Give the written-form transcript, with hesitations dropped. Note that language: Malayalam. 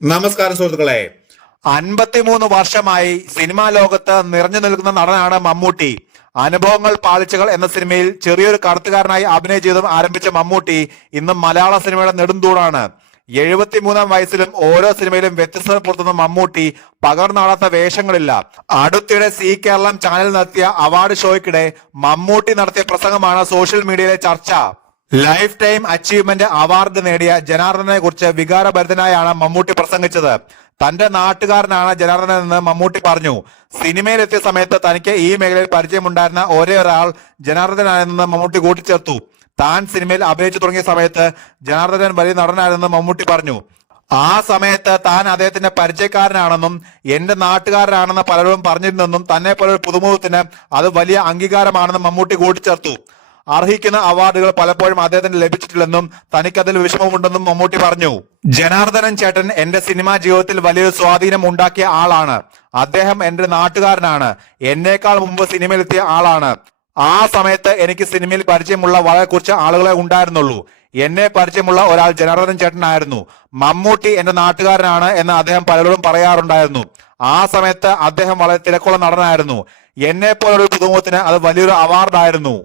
നമസ്കാരം സുഹൃത്തുക്കളെ. 53 വർഷമായി സിനിമാ ലോകത്ത് നിറഞ്ഞു നിൽക്കുന്ന നടനാണ് മമ്മൂട്ടി. അനുഭവങ്ങൾ പാളിച്ചകൾ എന്ന സിനിമയിൽ ചെറിയൊരു കടത്തുകാരനായി അഭിനയം ചെയ്തും ആരംഭിച്ച മമ്മൂട്ടി ഇന്ന് മലയാള സിനിമയുടെ നെടുന്തൂണാണ്. 73-ാം വയസ്സിലും ഓരോ സിനിമയിലും വ്യത്യസ്തത പുറത്തുന്ന മമ്മൂട്ടി പകർന്നാടാത്ത വേഷങ്ങളില്ല. അടുത്തിടെ സി കേരളം ചാനൽ നടത്തിയ അവാർഡ് ഷോയ്ക്കിടെ മമ്മൂട്ടി നടത്തിയ പ്രസംഗമാണ് സോഷ്യൽ മീഡിയയിലെ ചർച്ച. ലൈഫ് ടൈം അച്ചീവ്മെന്റ് അവാർഡ് നേടിയ ജനാർദ്ദനെ കുറിച്ച് വികാരഭരിതനായാണ് മമ്മൂട്ടി പ്രസംഗിച്ചത്. തന്റെ നാട്ടുകാരനാണ് ജനാർദ്ദനൻ എന്ന് മമ്മൂട്ടി പറഞ്ഞു. സിനിമയിലെത്തിയ സമയത്ത് തനിക്ക് ഈ മേഖലയിൽ പരിചയമുണ്ടായിരുന്ന ഒരേ ഒരാൾ ജനാർദ്ദനാണെന്ന് മമ്മൂട്ടി കൂട്ടിച്ചേർത്തു. താൻ സിനിമയിൽ അഭിനയിച്ചു തുടങ്ങിയ സമയത്ത് ജനാർദ്ദനൻ വലിയ നടനായിരുന്നെന്ന് മമ്മൂട്ടി പറഞ്ഞു. ആ സമയത്ത് താൻ അദ്ദേഹത്തിന്റെ പരിചയക്കാരനാണെന്നും എന്റെ നാട്ടുകാരനാണെന്ന് പലരും പറഞ്ഞിരുന്നെന്നും തന്നെ പോലെ ഒരു പുതുമുഖത്തിന് അത് വലിയ അംഗീകാരമാണെന്നും മമ്മൂട്ടി കൂട്ടിച്ചേർത്തു. അർഹിക്കുന്ന അവാർഡുകൾ പലപ്പോഴും അദ്ദേഹത്തിന് ലഭിച്ചിട്ടില്ലെന്നും തനിക്കതിൽ വിഷമമുണ്ടെന്നും മമ്മൂട്ടി പറഞ്ഞു. ജനാർദ്ദനൻ ചേട്ടൻ എന്റെ സിനിമാ ജീവിതത്തിൽ വലിയൊരു സ്വാധീനം ഉണ്ടാക്കിയ ആളാണ്. അദ്ദേഹം എന്റെ നാട്ടുകാരനാണ്. എന്നേക്കാൾ മുമ്പ് സിനിമയിലെത്തിയ ആളാണ്. ആ സമയത്ത് എനിക്ക് സിനിമയിൽ പരിചയമുള്ള വളരെ കുറച്ച് ആളുകളെ ഉണ്ടായിരുന്നുള്ളൂ. എന്നെ പരിചയമുള്ള ഒരാൾ ജനാർദ്ദനൻ ചേട്ടനായിരുന്നു. മമ്മൂട്ടി എന്റെ നാട്ടുകാരനാണ് എന്ന് അദ്ദേഹം പലരോടും പറയാറുണ്ടായിരുന്നു. ആ സമയത്ത് അദ്ദേഹം വളരെ തിരക്കുള്ള നടനായിരുന്നു. എന്നെ പോലൊരു പുതുമുഖത്തിന് അത് വലിയൊരു അവാർഡായിരുന്നു.